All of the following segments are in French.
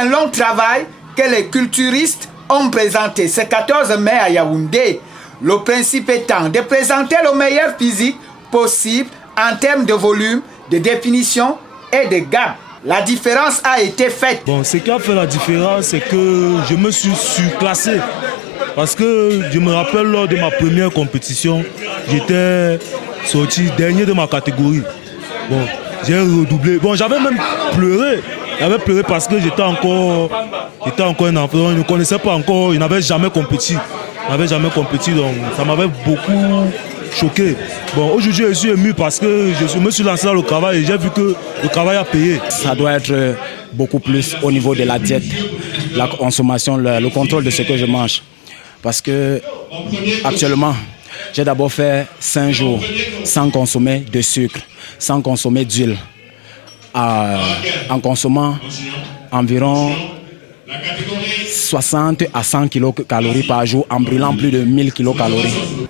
un long travail que les culturistes ont présenté ce 14 mai à Yaoundé. Le principe étant de présenter le meilleur physique possible en termes de volume, de définition et de gamme. La différence a été faite. Bon, ce qui a fait la différence, c'est que je me suis surclassé. Parce que je me rappelle lors de ma première compétition, j'étais sorti dernier de ma catégorie. Bon, j'ai redoublé. Bon, j'avais même pleuré. J'avais pleuré parce que j'étais encore un enfant. Je ne connaissais pas encore, je n'avais jamais compéti. Donc ça m'avait beaucoup choqué. Bon, aujourd'hui, je suis ému parce que je me suis lancé dans le travail et j'ai vu que le travail a payé. Ça doit être beaucoup plus au niveau de la diète, la consommation, le contrôle de ce que je mange. Parce que actuellement, j'ai d'abord fait 5 jours sans consommer de sucre, sans consommer d'huile, en consommant environ 60 à 100 kcal par jour, en brûlant plus de 1000 kcal.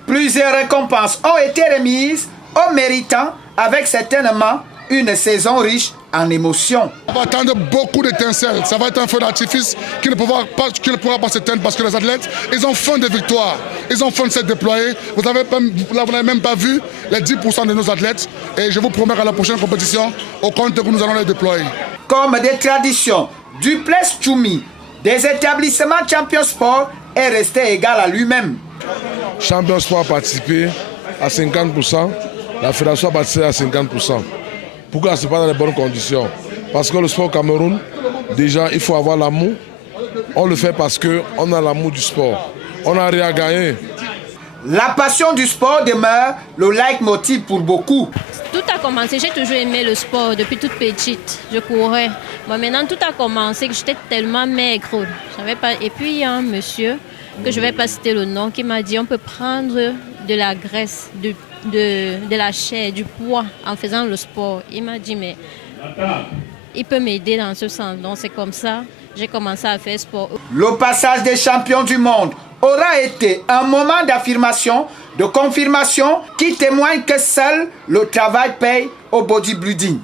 Plusieurs récompenses ont été remises aux méritants avec certainement une saison riche en émotions. On va attendre beaucoup d'étincelles. Ça va être un feu d'artifice qui ne pourra pas s'éteindre parce que les athlètes, ils ont faim de victoire. Ils ont faim de se déployer. Vous n'avez même pas vu les 10% de nos athlètes. Et je vous promets qu'à la prochaine compétition, au compte que nous allons les déployer. Comme des traditions, Duplex Choumi des établissements Champion Sport est resté égal à lui-même. Champion Sport a participé à 50%, la fédération a participé à 50%. Pourquoi ce n'est pas dans les bonnes conditions? Parce que le sport au Cameroun, déjà, il faut avoir l'amour. On le fait parce qu'on a l'amour du sport. On n'a rien à gagner. La passion du sport demeure le leitmotiv pour beaucoup. Tout a commencé, j'ai toujours aimé le sport depuis toute petite. Je courais. Bon, maintenant, tout a commencé que j'étais tellement maigre. Et puis, il y a un monsieur, que je ne vais pas citer le nom, qui m'a dit on peut prendre de la graisse, de la chair, du poids en faisant le sport. Il m'a dit, mais il peut m'aider dans ce sens. Donc, c'est comme ça, j'ai commencé à faire sport. Le passage des champions du monde aura été un moment d'affirmation, de confirmation qui témoigne que seul le travail paye au bodybuilding.